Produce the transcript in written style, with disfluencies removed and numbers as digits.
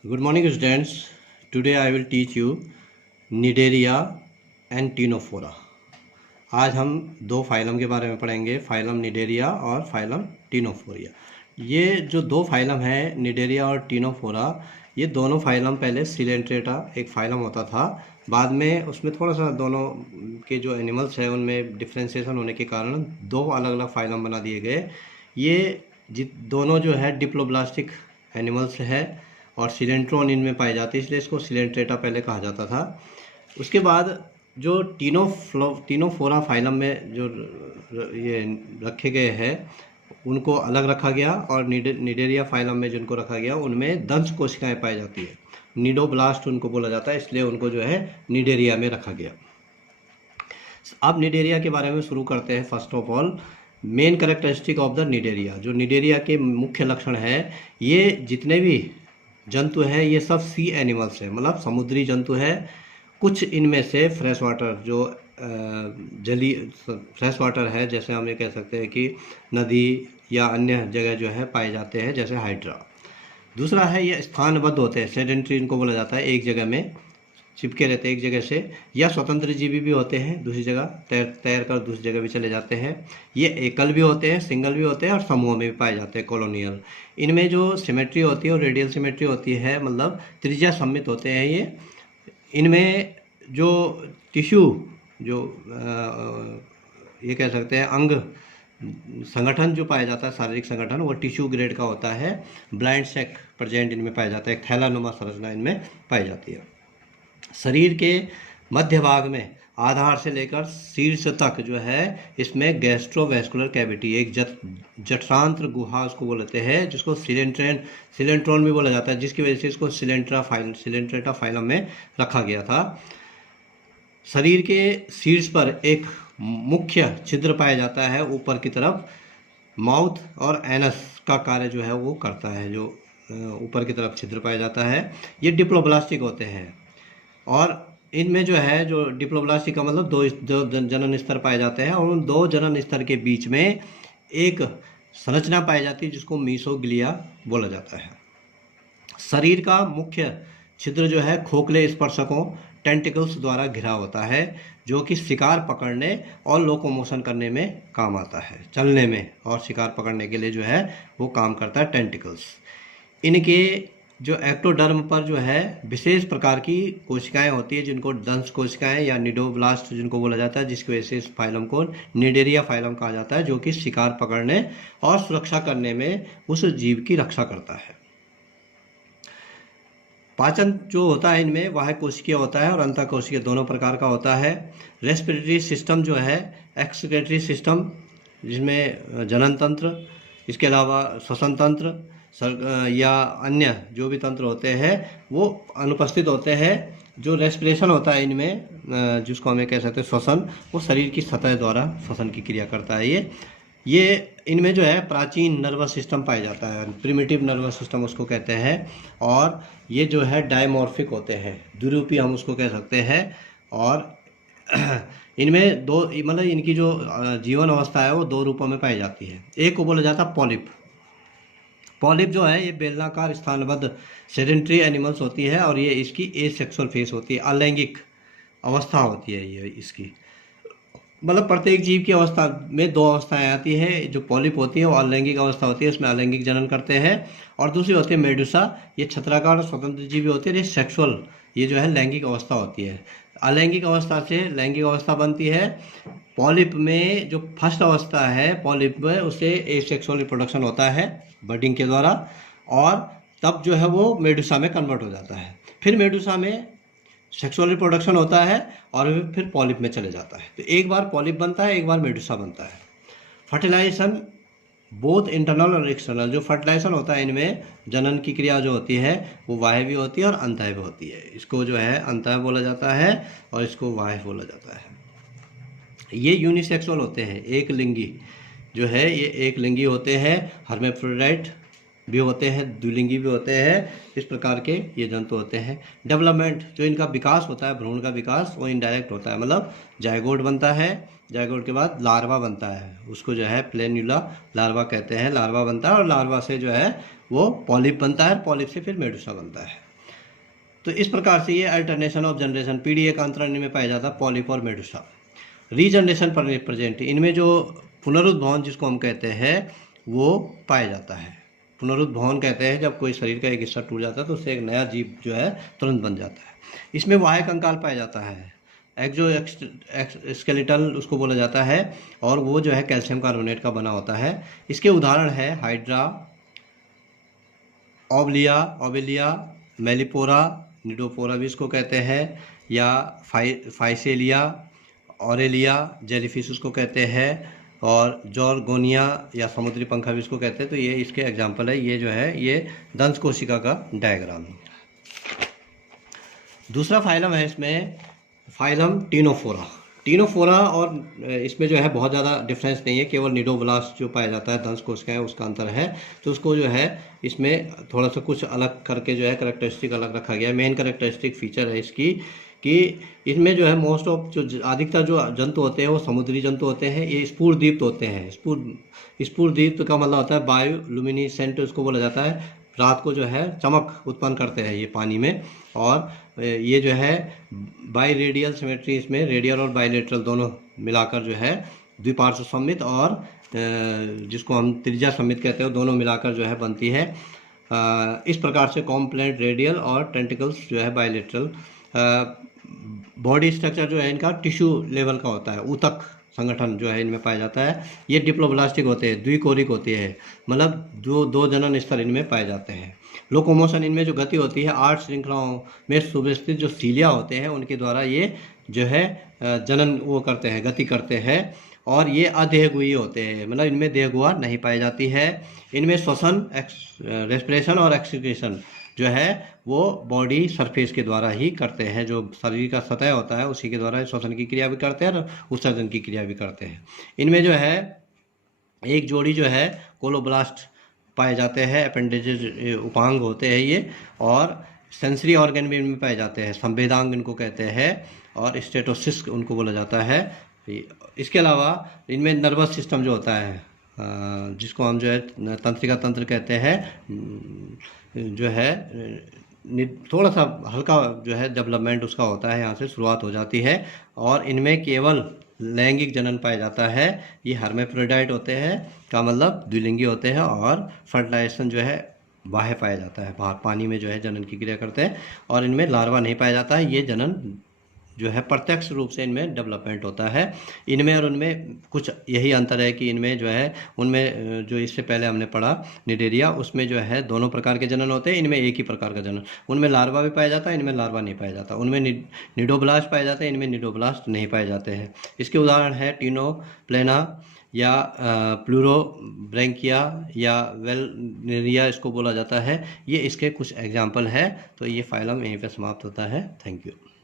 Good morning, students. Today I will teach you Nidaria and Ctenophora. आज हम दो phylum के बारे में पढ़ेंगे, फाइलम निडेरिया और फाइलम टीनोफोरिया। ये जो दो फाइलम है निडेरिया और टीनोफोरा, ये दोनों फाइलम पहले सिलेंट्रेटा एक फाइलम होता था। बाद में उसमें थोड़ा सा दोनों के जो एनिमल्स हैं उनमें डिफ्रेंसिएशन होने के कारण दो अलग अलग फाइलम बना दिए गए। ये दोनों जो है डिप्लोब्लास्टिक एनिमल्स है और सिलेंट्रोन इनमें पाए जाते हैं, इसलिए इसको सिलेंट्रेटा पहले कहा जाता था। उसके बाद जो टीनोफोरा फाइलम में जो ये रखे गए हैं उनको अलग रखा गया, और निडेरिया फाइलम में जिनको रखा गया उनमें दंश कोशिकाएं पाई जाती है, निडोब्लास्ट उनको बोला जाता है, इसलिए उनको जो है निडेरिया में रखा गया। अब निडेरिया के बारे में शुरू करते हैं। First of all, main characteristic of the Cnidaria, जो निडेरिया के मुख्य लक्षण है, ये जितने भी जंतु हैं ये सब सी एनिमल्स हैं, मतलब समुद्री जंतु है। कुछ इनमें से फ्रेश वाटर जो जली फ्रेश वाटर है, जैसे हम ये कह सकते हैं कि नदी या अन्य जगह जो है पाए जाते हैं, जैसे हाइड्रा। दूसरा है ये स्थानबद्ध होते हैं, सेडेंट्री इनको बोला जाता है, एक जगह में चिपके रहते हैं एक जगह से, या स्वतंत्र जीवी भी होते हैं, दूसरी जगह तैर कर दूसरी जगह भी चले जाते हैं। ये एकल भी होते हैं, सिंगल भी होते हैं, और समूह में भी पाए जाते हैं, कॉलोनियल। इनमें जो सिमेट्री होती है और रेडियल सिमेट्री होती है, मतलब त्रिज्या सम्मित होते हैं ये। इनमें जो टिश्यू जो ये कह सकते हैं अंग संगठन जो पाया जाता है, शारीरिक संगठन, वो टिश्यू ग्रेड का होता है। ब्लाइंड सेक प्रेजेंट इनमें पाया जाता है, थैलानुमा संरचना इनमें पाई जाती है। शरीर के मध्य भाग में आधार से लेकर शीर्ष तक जो है इसमें गैस्ट्रोवेस्कुलर कैविटी, एक जठरांत्र गुहा उसको बोलते हैं, जिसको सिलेंट्रोन भी बोला जाता है, जिसकी वजह से इसको सिलेंट्रेटा फाइलम में रखा गया था। शरीर के शीर्ष पर एक मुख्य छिद्र पाया जाता है, ऊपर की तरफ माउथ और एनस का कार्य जो है वो करता है, जो ऊपर की तरफ छिद्र पाया जाता है। ये डिप्लोब्लास्टिक होते हैं, और इनमें जो है जो डिप्लोब्लास्टिक का मतलब दो जनन स्तर पाए जाते हैं, और उन दो जनन स्तर के बीच में एक संरचना पाई जाती है जिसको मीसोग्लिया बोला जाता है। शरीर का मुख्य छिद्र जो है खोखले स्पर्शकों टेंटिकल्स द्वारा घिरा होता है, जो कि शिकार पकड़ने और लोकोमोशन करने में काम आता है, चलने में और शिकार पकड़ने के लिए जो है वो काम करता है टेंटिकल्स। इनके जो एक्टोडर्म पर जो है विशेष प्रकार की कोशिकाएं होती है, जिनको दंश कोशिकाएं या निडोब्लास्ट जिनको बोला जाता है, जिसकी वजह से इस फाइलम को निडेरिया फाइलम कहा जाता है, जो कि शिकार पकड़ने और सुरक्षा करने में उस जीव की रक्षा करता है। पाचन जो होता है इनमें बाह्य कोशिकीय होता है और अंतःकोशिकीय दोनों प्रकार का होता है। रेस्पिरेटरी सिस्टम जो है, एक्सक्रीटरी सिस्टम जिसमें जनन तंत्र, इसके अलावा श्वसन तंत्र या अन्य जो भी तंत्र होते हैं वो अनुपस्थित होते हैं। जो रेस्पिरेशन होता है इनमें, जिसको हमें कह सकते हैं श्वसन, वो शरीर की सतह द्वारा श्वसन की क्रिया करता है। ये इनमें जो है प्राचीन नर्वस सिस्टम पाया जाता है, प्रिमिटिव नर्वस सिस्टम उसको कहते हैं, और ये जो है डायमॉर्फिक होते हैं, द्विरूपी हम उसको कह सकते हैं। और इनमें दो, मतलब इनकी जो जीवन अवस्था है वो दो रूपों में पाई जाती है। एक को बोला जाता है पॉलिप। पॉलिप जो है ये बेलनाकार स्थानबद्ध सेडेंट्री एनिमल्स होती है, और ये इसकी एसेक्सुअल फेस होती है, अलैंगिक अवस्था होती है ये इसकी। मतलब प्रत्येक जीव की अवस्था में दो अवस्थाएं आती है। जो पॉलिप होती है वो अलैंगिक अवस्था होती है, उसमें अलैंगिक जनन करते हैं, और दूसरी होती है मेडुसा, ये छत्राकार स्वतंत्र जीवी होती है, ये सेक्सुअल, ये जो है लैंगिक अवस्था होती है। अलैंगिक अवस्था से लैंगिक अवस्था बनती है। पॉलिप में जो फर्स्ट अवस्था है पॉलिप में, उससे एसेक्सुअल रिप्रोडक्शन होता है बडिंग के द्वारा, और तब जो है वो मेडुसा में कन्वर्ट हो जाता है। फिर मेडुसा में सेक्सुअल रिप्रोडक्शन होता है और फिर पॉलिप में चले जाता है। तो एक बार पॉलिप बनता है, एक बार मेडुसा बनता है। फर्टिलाइजेशन बोथ इंटरनल और एक्सटर्नल, जो फर्टिलाइजेशन होता है इनमें जनन की क्रिया जो होती है वो वाह्य भी होती है और अंतः भी होती है। इसको जो है अंतः बोला जाता है और इसको वाह्य बोला जाता है। ये यूनिसेक्सुअल होते हैं, एक लिंगी जो है ये एक लिंगी होते हैं, हर्मेफ्रोडाइट भी होते हैं, द्विलिंगी भी होते हैं। इस प्रकार के ये जंतु होते हैं। डेवलपमेंट, जो इनका विकास होता है, भ्रूण का विकास, वो इनडायरेक्ट होता है, मतलब जायगोट बनता है, जायगोट के बाद लार्वा बनता है, उसको जो है प्लेन्यूला लार्वा कहते हैं, लार्वा बनता है, और लार्वा से जो है वो पॉलिप बनता है, पॉलिप से फिर मेडुसा बनता है। तो इस प्रकार से ये अल्टरनेशन ऑफ जनरेशन पीढ़ी का अंतरण इनमें पाया जाता है पॉलिप और मेडुसा। रीजनरेशन पर रिप्रेजेंट इनमें जो पुनरुद्भवन जिसको हम कहते हैं वो पाया जाता है। पुनरुद्भवन कहते हैं जब कोई शरीर का एक हिस्सा टूट जाता है तो उससे एक नया जीव जो है तुरंत बन जाता है। इसमें वाह्य कंकाल पाया जाता है, एक्सोस्केलेटल उसको बोला जाता है, और वो जो है कैल्शियम कार्बोनेट का बना होता है। इसके उदाहरण है हाइड्रा, ओबेलिया, मेलिपोरा, निडोपोरा भी इसको कहते हैं, या फाइसेलिया, ऑरेलिया, जेलीफिश उसको कहते हैं, और जॉर्गोनिया या समुद्री पंखा भी इसको कहते हैं। तो ये इसके एग्जाम्पल है। ये जो है ये दंश कोशिका का डायग्राम है। दूसरा फाइलम है इसमें फाइलम टीनोफोरा, और इसमें जो है बहुत ज़्यादा डिफरेंस नहीं है, केवल निडोब्लास्ट जो पाया जाता है दंश कोशिका है उसका अंतर है। तो उसको जो है इसमें थोड़ा सा कुछ अलग करके जो है करेक्टरिस्टिक अलग रखा गया है। मेन करेक्टरिस्टिक फीचर है इसकी कि इसमें जो है मोस्ट ऑफ जो अधिकतर जो जंतु होते हैं वो समुद्री जंतु होते हैं। ये स्फुरदीप्त होते हैं। स्फुरदीप्त का मतलब होता है बायोलुमिनिसेंट उसको बोला जाता है। रात को जो है चमक उत्पन्न करते हैं ये पानी में। और ये जो है बाई रेडियल सिमेट्री, इसमें रेडियल और बाइलेटरल दोनों मिलाकर जो है द्विपार्श्व सममित और जिसको हम त्रिज्या सममित कहते हैं दोनों मिलाकर जो है बनती है। इस प्रकार से कॉम्प्लेंट रेडियल और टेंटिकल्स जो है बाइलेटरल। बॉडी स्ट्रक्चर जो है इनका टिश्यू लेवल का होता है, ऊतक संगठन जो है इनमें पाया जाता है। ये डिप्लोब्लास्टिक होते हैं, द्विकोरिक होती है, मतलब दो जनन स्तर इनमें पाए जाते हैं। लोकोमोशन इनमें जो गति होती है 8 श्रृंखलाओं में सुव्यवस्थित जो सीलिया होते हैं उनके द्वारा ये जो है जनन वो करते हैं, गति करते हैं। और ये अदेहगुई होते हैं, मतलब इनमें देहगुआ नहीं पाई जाती है। इनमें श्वसन, रेस्पिरेशन और एक्सक्रीशन जो है वो बॉडी सरफेस के द्वारा ही करते हैं। जो शरीर का सतह होता है उसी के द्वारा श्वसन की क्रिया भी करते हैं और उत्सर्जन की क्रिया भी करते हैं। इनमें जो है एक जोड़ी जो है कोलोब्लास्ट पाए जाते हैं, अपेंडेजेस उपांग होते हैं ये, और सेंसरी ऑर्गन भी इनमें पाए जाते हैं, संवेदांग इनको कहते हैं, और स्टेटोसिस उनको बोला जाता है। इसके अलावा इनमें नर्वस सिस्टम जो होता है जिसको हम जो है तंत्रिका तंत्र कहते हैं, जो है थोड़ा सा हल्का जो है डेवलपमेंट उसका होता है, यहाँ से शुरुआत हो जाती है। और इनमें केवल लैंगिक जनन पाया जाता है। ये हर्मेफ्रोडाइट होते हैं का मतलब द्विलिंगी होते हैं, और फर्टिलाइजेशन जो है बाह्य पाया जाता है, बाहर पानी में जो है जनन की क्रिया करते हैं। और इनमें लार्वा नहीं पाया जाता है। ये जनन जो है प्रत्यक्ष रूप से इनमें डेवलपमेंट होता है। इनमें और उनमें कुछ यही अंतर है कि इनमें जो है उनमें जो इससे पहले हमने पढ़ा निडेरिया, उसमें जो है दोनों प्रकार के जनन होते हैं, इनमें एक ही प्रकार का जनन। उनमें लार्वा भी पाया जाता है, इनमें लार्वा नहीं पाया जाता। उनमें निडोब्लास्ट पाए जाते हैं, इनमें निडोब्लास्ट नहीं पाए जाते हैं। इसके उदाहरण है टिनोप्लेना या प्लूरोब्रैंकिया या वेलनेरिया इसको बोला जाता है। ये इसके कुछ एग्जाम्पल है। तो ये फाइलम यहीं पर समाप्त होता है। Thank you.